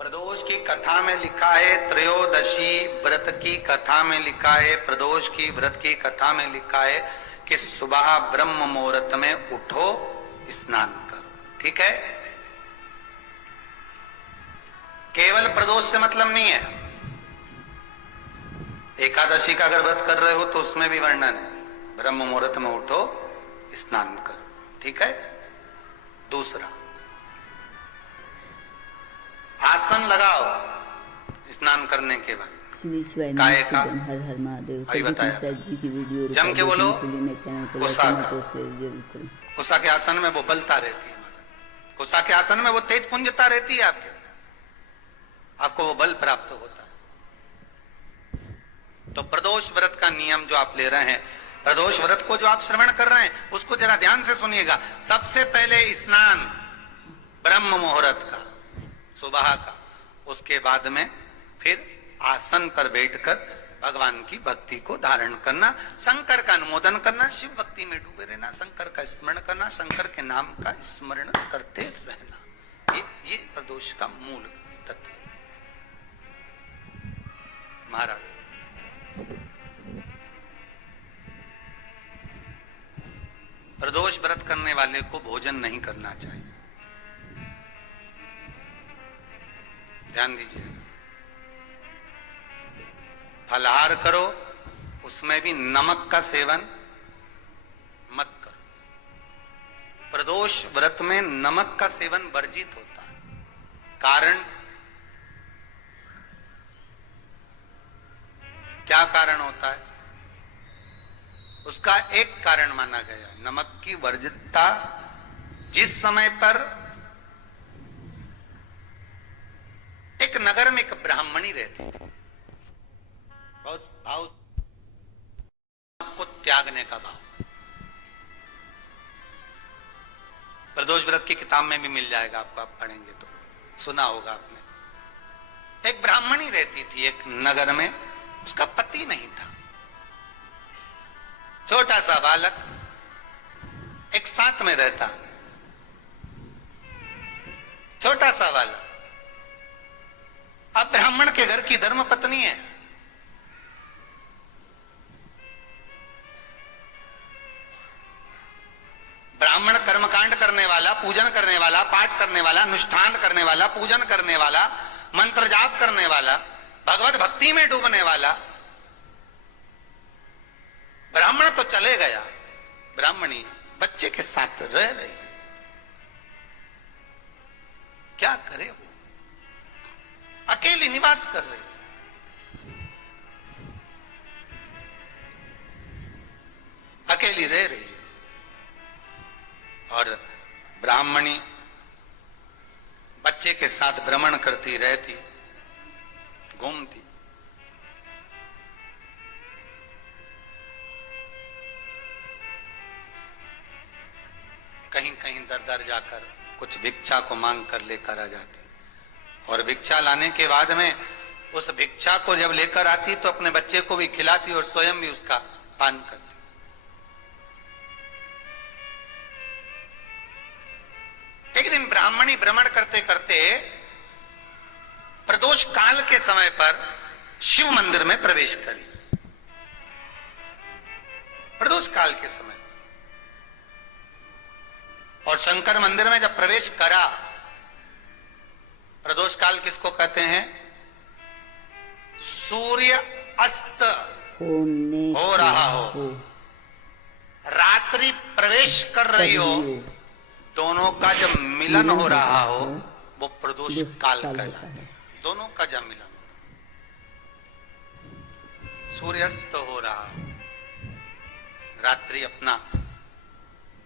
प्रदोष की कथा में लिखा है, त्रयोदशी व्रत की कथा में लिखा है, प्रदोष की व्रत की कथा में लिखा है कि सुबह ब्रह्म मुहूर्त में उठो, स्नान करो। ठीक है, केवल प्रदोष से मतलब नहीं है। एकादशी का अगर व्रत कर रहे हो तो उसमें भी वर्णन है, ब्रह्म मुहूर्त में उठो, स्नान करो। ठीक है। दूसरा, आसन लगाओ स्नान करने के बाद, काय का। हर हर महादेव। अभी बताया था। की वीडियो जम के बोलो, चैनल को कुशा का। जरूर करें। कुशा के आसन में वो बलता रहती है महाराज, कुशा के आसन में वो तेज पुंजता रहती है आपको वो बल प्राप्त होता है। तो प्रदोष व्रत का नियम जो आप ले रहे हैं, प्रदोष व्रत को जो आप श्रवण कर रहे हैं उसको जरा ध्यान से सुनिएगा। सबसे पहले स्नान ब्रह्म मुहूर्त का, सुबह का, उसके बाद में फिर आसन पर बैठकर भगवान की भक्ति को धारण करना, शंकर का अनुमोदन करना, शिव भक्ति में डूबे रहना, शंकर का स्मरण करना, शंकर के नाम का स्मरण करते रहना। ये प्रदोष का मूल तत्व। महाराज, प्रदोष व्रत करने वाले को भोजन नहीं करना चाहिए, ध्यान दीजिए। फलाहार करो, उसमें भी नमक का सेवन मत करो। प्रदोष व्रत में नमक का सेवन वर्जित होता है। कारण क्या कारण होता है? उसका एक कारण माना गया, नमक की वर्जितता जिस समय पर एक नगर में एक ब्राह्मणी रहती थी, बहुत भाव को त्यागने का भाव। प्रदोष व्रत की किताब में भी मिल जाएगा आपको, आप पढ़ेंगे तो सुना होगा आपने। एक ब्राह्मणी रहती थी एक नगर में, उसका पति नहीं था। छोटा सा बालक एक साथ में रहता, छोटा सा बालक। अब ब्राह्मण के घर की धर्म पत्नी है, ब्राह्मण कर्मकांड करने वाला, पूजन करने वाला, पाठ करने वाला, अनुष्ठान करने वाला, पूजन करने वाला, मंत्र जाप करने वाला, भगवत भक्ति में डूबने वाला। ब्राह्मण तो चले गया, ब्राह्मणी बच्चे के साथ रह रही। क्या करे वो? अकेली निवास कर रही, अकेली रह रही है। और ब्राह्मणी बच्चे के साथ भ्रमण करती रहती, घूमती। कहीं कहीं दर दर जाकर कुछ भिक्षा को मांग कर लेकर आ जाती, और भिक्षा लाने के बाद में उस भिक्षा को जब लेकर आती तो अपने बच्चे को भी खिलाती और स्वयं भी उसका पान करती। एक दिन ब्राह्मणी भ्रमण करते करते प्रदोष काल के समय पर शिव मंदिर में प्रवेश करी। प्रदोष काल के समय और शंकर मंदिर में जब प्रवेश करा, प्रदोष काल किसको कहते हैं? सूर्य अस्त हो रहा हो, रात्रि प्रवेश कर रही हो, दोनों का जब मिलन हो रहा हो वो प्रदोष काल कहलाता है। दोनों का जब मिलन, सूर्यास्त हो रहा हो, रात्रि अपना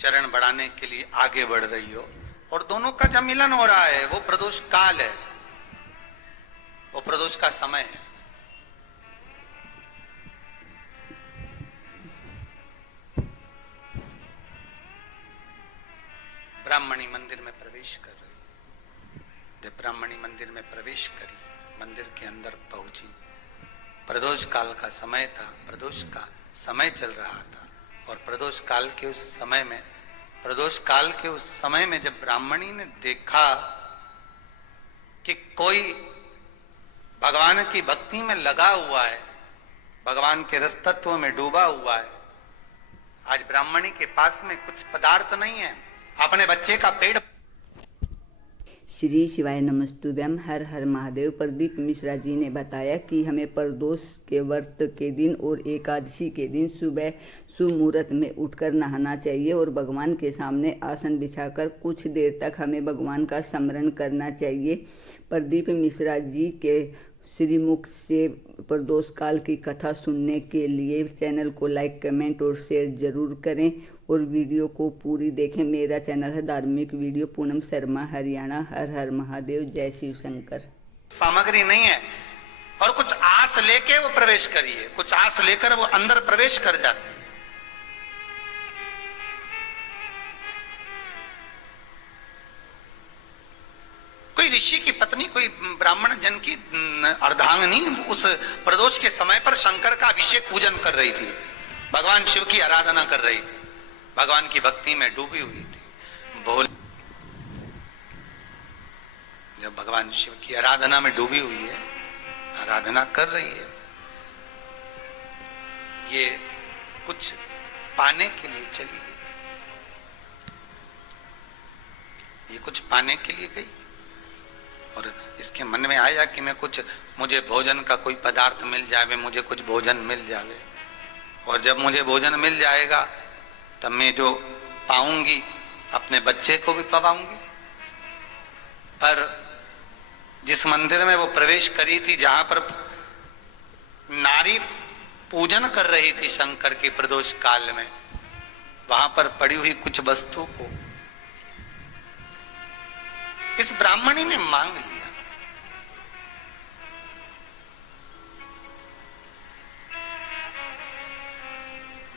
चरण बढ़ाने के लिए आगे बढ़ रही हो, और दोनों का जब मिलन हो रहा है वो प्रदोष काल है, वो प्रदोष का समय है। ब्राह्मणी मंदिर में प्रवेश कर रही। जब ब्राह्मणी मंदिर में प्रवेश करी, मंदिर के अंदर पहुंची, प्रदोष काल का समय था, प्रदोष का समय चल रहा था। और प्रदोष काल के उस समय में, प्रदोष काल के उस समय में जब ब्राह्मणी ने देखा कि कोई भगवान की भक्ति में लगा हुआ है, भगवान के रस तत्व में डूबा हुआ है, आज ब्राह्मणी के पास में कुछ पदार्थ नहीं है, अपने बच्चे का पेट। श्री शिवाय नमस्तुभ्यम। हर हर महादेव। प्रदीप मिश्रा जी ने बताया कि हमें प्रदोष के व्रत के दिन और एकादशी के दिन सुबह सुमुहूर्त में उठकर नहाना चाहिए और भगवान के सामने आसन बिछाकर कुछ देर तक हमें भगवान का स्मरण करना चाहिए। प्रदीप मिश्रा जी के श्रीमुख से प्रदोष काल की कथा सुनने के लिए चैनल को लाइक, कमेंट और शेयर जरूर करें और वीडियो को पूरी देखें। मेरा चैनल है धार्मिक वीडियो पूनम शर्मा, हरियाणा। हर हर महादेव। जय शिव शंकर। सामग्री नहीं है और कुछ आस लेके वो प्रवेश करिए, कुछ आस लेकर वो अंदर प्रवेश कर जाते हैं। कोई ऋषि की पत्नी, कोई ब्राह्मण जन की अर्धांगिनी उस प्रदोष के समय पर शंकर का अभिषेक पूजन कर रही थी, भगवान शिव की आराधना कर रही थी, भगवान की भक्ति में डूबी हुई थी। बोल, जब भगवान शिव की आराधना में डूबी हुई है, आराधना कर रही है, ये कुछ पाने के लिए चली गई, ये कुछ पाने के लिए गई और इसके मन में आया कि मुझे भोजन का कोई पदार्थ मिल जावे, मुझे कुछ भोजन मिल जावे, और जब मुझे भोजन मिल जाएगा तब मैं जो पाऊंगी अपने बच्चे को भी पाऊंगी। पर जिस मंदिर में वो प्रवेश करी थी, जहां पर नारी पूजन कर रही थी शंकर की प्रदोष काल में, वहां पर पड़ी हुई कुछ वस्तु को इस ब्राह्मणी ने मांग लिया।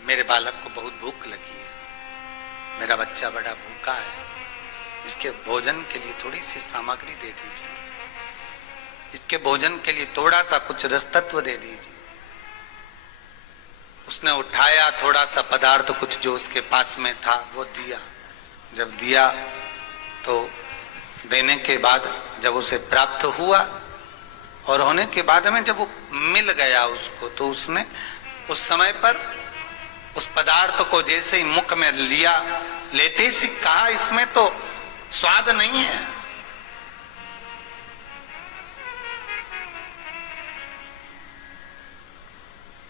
मेरे बालक को बहुत भूख लगी है, मेरा बच्चा बड़ा भूखा है, इसके भोजन के लिए थोड़ी सी सामग्री दे दीजिए, इसके भोजन के लिए थोड़ा सा कुछ रस तत्व दे दीजिए। उसने उठाया थोड़ा सा पदार्थ, कुछ जो उसके पास में था वो दिया। जब दिया तो देने के बाद जब उसे प्राप्त हुआ और होने के बाद में जब वो मिल गया उसको, तो उसने उस समय पर उस पदार्थ को जैसे ही मुख में लिया, लेते ही कहा, इसमें तो स्वाद नहीं है,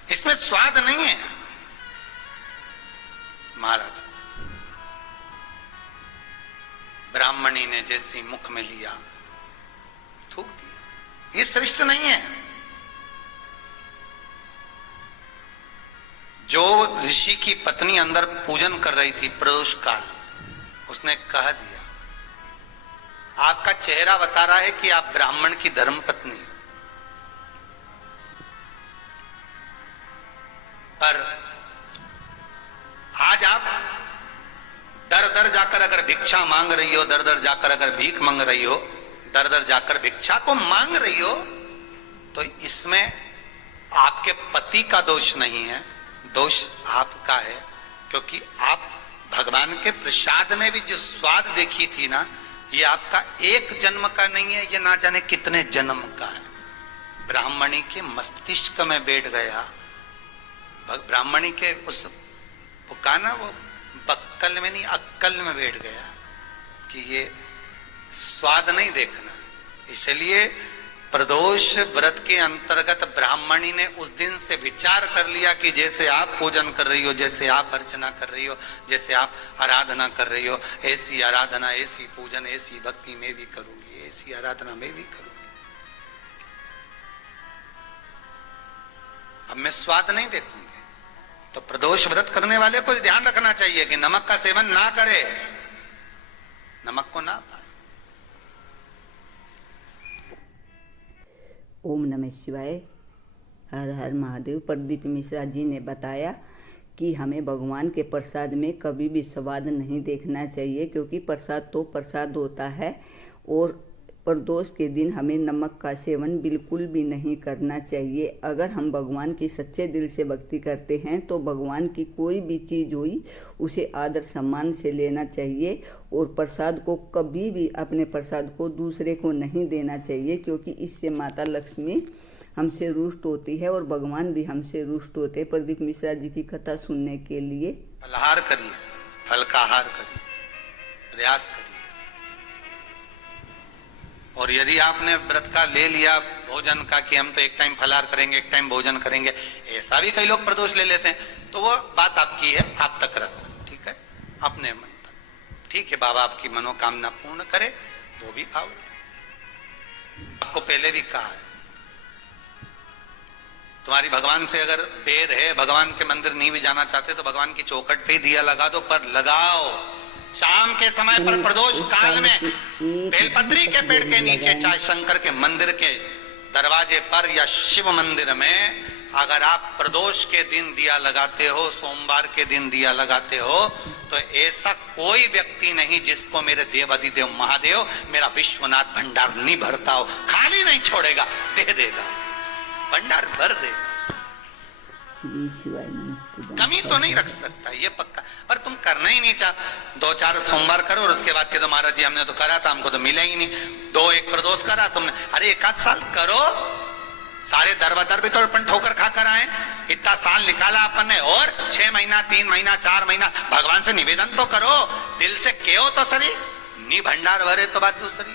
इसमें स्वाद नहीं है। महाराज, ब्राह्मणी ने जैसे मुख में लिया, थूक दिया, ये श्रेष्ठ नहीं है। जो ऋषि की पत्नी अंदर पूजन कर रही थी प्रदोष काल, उसने कह दिया, आपका चेहरा बता रहा है कि आप ब्राह्मण की धर्म पत्नी, पर आज आप दर दर जाकर अगर भिक्षा मांग रही हो, दर दर जाकर अगर भीख मांग रही हो, दर दर जाकर भिक्षा को मांग रही हो, तो इसमें आपके पति का दोष नहीं है, दोष आपका है, क्योंकि आप भगवान के प्रसाद में भी जो स्वाद देखी थी ना, ये आपका एक जन्म का नहीं है, ये ना जाने कितने जन्म का है। ब्राह्मणी के मस्तिष्क में बैठ गया, ब्राह्मणी के उस का ना वो बक्कल में नहीं अक्कल में बैठ गया कि ये स्वाद नहीं देखना। इसलिए प्रदोष व्रत के अंतर्गत ब्राह्मणी ने उस दिन से विचार कर लिया कि जैसे आप पूजन कर रही हो, जैसे आप अर्चना कर रही हो, जैसे आप आराधना कर रही हो, ऐसी आराधना, ऐसी पूजन, ऐसी भक्ति में भी करूंगी, ऐसी आराधना में भी करूंगी। अब मैं स्वाद नहीं देखूंगी। तो प्रदोष व्रत करने वाले को ध्यान रखना चाहिए कि नमक का सेवन ना करे, नमक को ना पाए। ओम नमः शिवाय। हर हर महादेव। प्रदीप मिश्रा जी ने बताया कि हमें भगवान के प्रसाद में कभी भी स्वाद नहीं देखना चाहिए, क्योंकि प्रसाद तो प्रसाद होता है और प्रदोष के दिन हमें नमक का सेवन बिल्कुल भी नहीं करना चाहिए। अगर हम भगवान की सच्चे दिल से भक्ति करते हैं तो भगवान की कोई भी चीज़ हुई उसे आदर सम्मान से लेना चाहिए और प्रसाद को कभी भी अपने प्रसाद को दूसरे को नहीं देना चाहिए, क्योंकि इससे माता लक्ष्मी हमसे रुष्ट होती है और भगवान भी हमसे रुष्ट होते हैं। प्रदीप मिश्रा जी की कथा सुनने के लिए फलाहार करिए, फल का आहार करिए, प्रयास करिए। और यदि आपने व्रत का ले लिया भोजन का कि हम तो एक टाइम फलाहार करेंगे, एक टाइम भोजन करेंगे, ऐसा भी कई लोग प्रदोष ले लेते हैं, तो वो बात आपकी है, आप तक रखो, ठीक है, अपने मन तक। ठीक है, बाबा आपकी मनोकामना पूर्ण करे, वो भी भाव रखो। आपको पहले भी कहा है, तुम्हारी भगवान से अगर भेद है, भगवान के मंदिर नहीं भी जाना चाहते तो भगवान की चौखट पे ही दिया लगा दो, पर लगाओ। शाम के समय पर प्रदोष काल में बेलपत्री के पेड़ के नीचे, चाहे शंकर के मंदिर के दरवाजे पर या शिव मंदिर में, अगर आप प्रदोष के दिन दिया लगाते हो, सोमवार के दिन दिया लगाते हो, तो ऐसा कोई व्यक्ति नहीं जिसको मेरे देव अधिदेव महादेव मेरा विश्वनाथ भंडार नहीं भरता हो, खाली नहीं छोड़ेगा, दे देगा, भंडार भर देगा। कमी तो नहीं रख सकता, ये पक्का। पर तुम करना ही नहीं चाह, 2-4 सोमवार करो और उसके बाद के तो महाराज जी हमने तो करा था, हमको तो मिला ही नहीं। 2-1 प्रदोष करा तुमने, अरे 1 आध साल करो, सारे दर भी तो अपन ठोकर खा कर आए, इतना साल निकाला अपन ने, और 6 महीना 3 महीना 4 महीना भगवान से निवेदन तो करो, दिल से कहो तो सही, नी भंडार भरे तो बात दूसरी,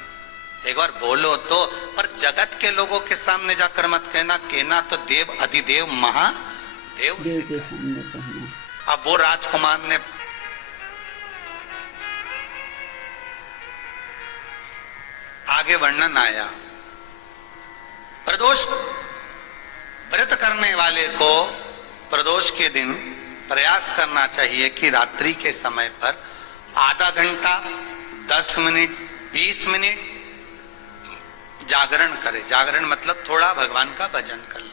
एक बार बोलो तो। पर जगत के लोगों के सामने जाकर मत कहना, कहना तो देव अधिदेव महादेव से कहना। अब वो राजकुमार ने आगे वर्णन आया, प्रदोष व्रत करने वाले को प्रदोष के दिन प्रयास करना चाहिए कि रात्रि के समय पर आधा घंटा, 10 मिनट, 20 मिनट जागरण करे। जागरण मतलब थोड़ा भगवान का भजन कर ले।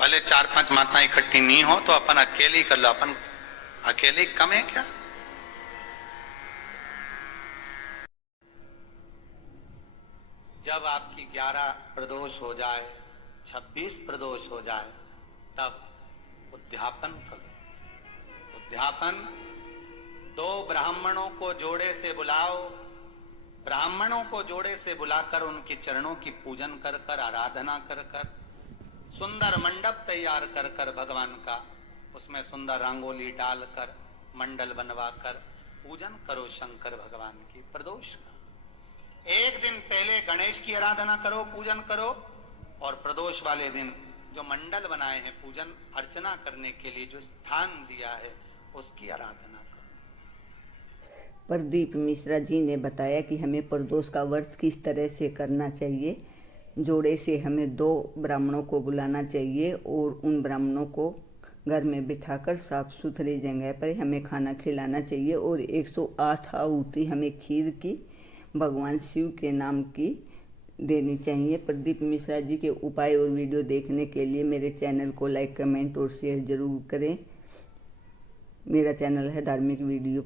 भले 4-5 माताएं इकट्ठी नहीं हो तो अपन अकेले कर लो, अपन अकेले कम है क्या? जब आपकी 11 प्रदोष हो जाए, 26 प्रदोष हो जाए, तब उद्यापन करो। उद्यापन 2 ब्राह्मणों को जोड़े से बुलाओ, ब्राह्मणों को जोड़े से बुलाकर उनके चरणों की पूजन कर कर, आराधना कर कर, सुंदर मंडप तैयार कर कर भगवान का, उसमें सुंदर रंगोली डालकर, मंडल बनवाकर पूजन करो शंकर भगवान की प्रदोष का। एक दिन पहले गणेश की आराधना करो, पूजन करो, और प्रदोष वाले दिन जो मंडल बनाए हैं पूजन अर्चना करने के लिए, जो स्थान दिया है, उसकी आराधना करो। प्रदीप मिश्रा जी ने बताया कि हमें प्रदोष का व्रत किस तरह से करना चाहिए। जोड़े से हमें 2 ब्राह्मणों को बुलाना चाहिए और उन ब्राह्मणों को घर में बिठाकर साफ सुथरी जगह पर हमें खाना खिलाना चाहिए और 108 आहुति हमें खीर की भगवान शिव के नाम की देनी चाहिए। प्रदीप मिश्रा जी के उपाय और वीडियो देखने के लिए मेरे चैनल को लाइक, कमेंट और शेयर जरूर करें। मेरा चैनल है धार्मिक वीडियो।